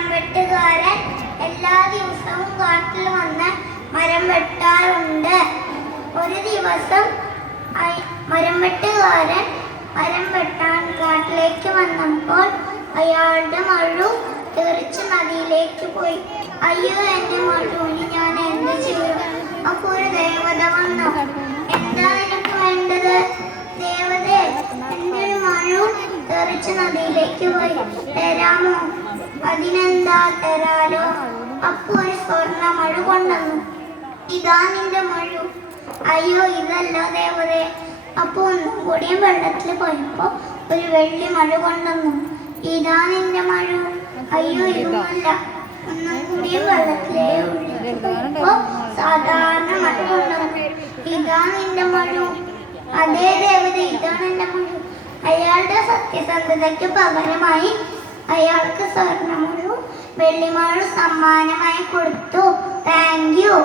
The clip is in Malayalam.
മരം വെട്ടുകാരൻ എല്ലാ ദിവസവും കാട്ടിൽ വന്ന് മരം വെട്ടാറുണ്ട്. ഒരു ദിവസം മരം വെട്ടുകാരൻ മരം വെട്ടാൻ കാട്ടിലേക്ക് വന്നപ്പോൾ അയാളുടെ മഴു തെറിച്ച് നദിയിലേക്ക് പോയി. അയ്യോ, എന്റെ മഴുവിന് ഞാൻ എന്ത് ചെയ്യും? അപ്പൊ ഒരു ദേവത വന്നു. എന്താ നിനക്ക് വേണ്ടത്? ദേവതേ, എന്റെ ഒരു മഴു തെറിച്ച് നദിയിലേക്ക് പോയി, തരാമോ? അതിനെന്താ, തരാലോ. അപ്പൊ ഒരു സ്വർണ്ണ മഴു കൊണ്ടുവന്നു. ഇതാ നിന്റെ മഴു. അയ്യോ, ഇതല്ല ദേവതേ. അപ്പൊ ഒന്നും കൂടിയും വെള്ളത്തിൽ പോയപ്പോ ഒരു വെള്ളി മഴ കൊണ്ടുവന്നു. ഇതാ നിന്റെ മഴു. അയ്യോ, ഇതൊന്നുമല്ല. ഒന്നും കൂടിയും വെള്ളത്തിലേ ഒഴുകിയപ്പോ സാധാരണ മഴ കൊണ്ടുവന്നു. ഇതാ നിന്റെ മഴു. അതേ ദേവത, ഇതാണ് എന്റെ മഴു. അയാളുടെ സത്യസന്ധതയ്ക്ക് പകരമായി അയാൾക്ക് സ്വർണ്ണമഴു വെള്ളിമഴു സമ്മാനമായി കൊടുത്തു. Thank you.